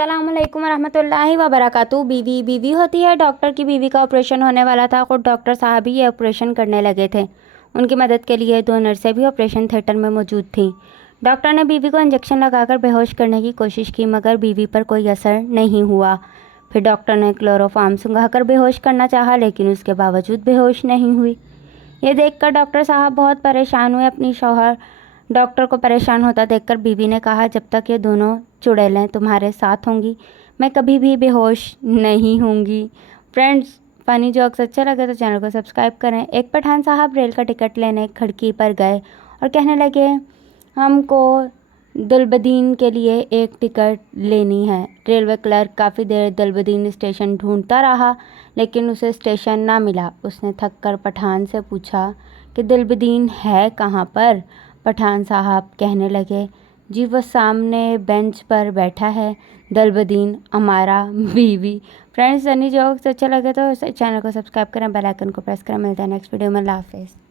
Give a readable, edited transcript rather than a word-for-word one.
अस्सलामुअलैकुम रहमतुल्लाहि व बरकातुहू। बीवी होती है। डॉक्टर की बीवी का ऑपरेशन होने वाला था। खुद डॉक्टर साहब ही ये ऑपरेशन करने लगे थे। उनकी मदद के लिए 2 नर्सें भी ऑपरेशन थिएटर में मौजूद थीं। डॉक्टर ने बीवी को इंजेक्शन लगाकर बेहोश करने की कोशिश की, मगर बीवी पर कोई असर नहीं हुआ। फिर डॉक्टर ने क्लोरोफॉर्म सुंघाकर बेहोश करना चाहा, लेकिन उसके बावजूद बेहोश नहीं हुई। ये देखकर डॉक्टर साहब बहुत परेशान हुए। अपनी शौहर डॉक्टर को परेशान होता देखकर बीवी ने कहा, जब तक ये दोनों चुड़ैलें तुम्हारे साथ होंगी, मैं कभी भी बेहोश नहीं होंगी। फ्रेंड्स, फ़नी जोक्स अच्छे लगे तो चैनल को सब्सक्राइब करें। एक पठान साहब रेल का टिकट लेने खिड़की पर गए और कहने लगे, हमको दलबदीन के लिए एक टिकट लेनी है। रेलवे क्लर्क काफ़ी देर दलबदीन स्टेशन ढूंढता रहा, लेकिन उसे स्टेशन ना मिला। उसने थक कर पठान से पूछा कि दलबदीन है कहाँ पर। पठान साहब कहने लगे, जी वो सामने बेंच पर बैठा है, दलबदीन हमारा बीवी। फ्रेंड्स, फनी जोक्स अच्छे लगे तो चैनल को सब्सक्राइब करें, बेल आइकन को प्रेस करें। मिलता है नेक्स्ट वीडियो में। अल्लाह हाफिज़।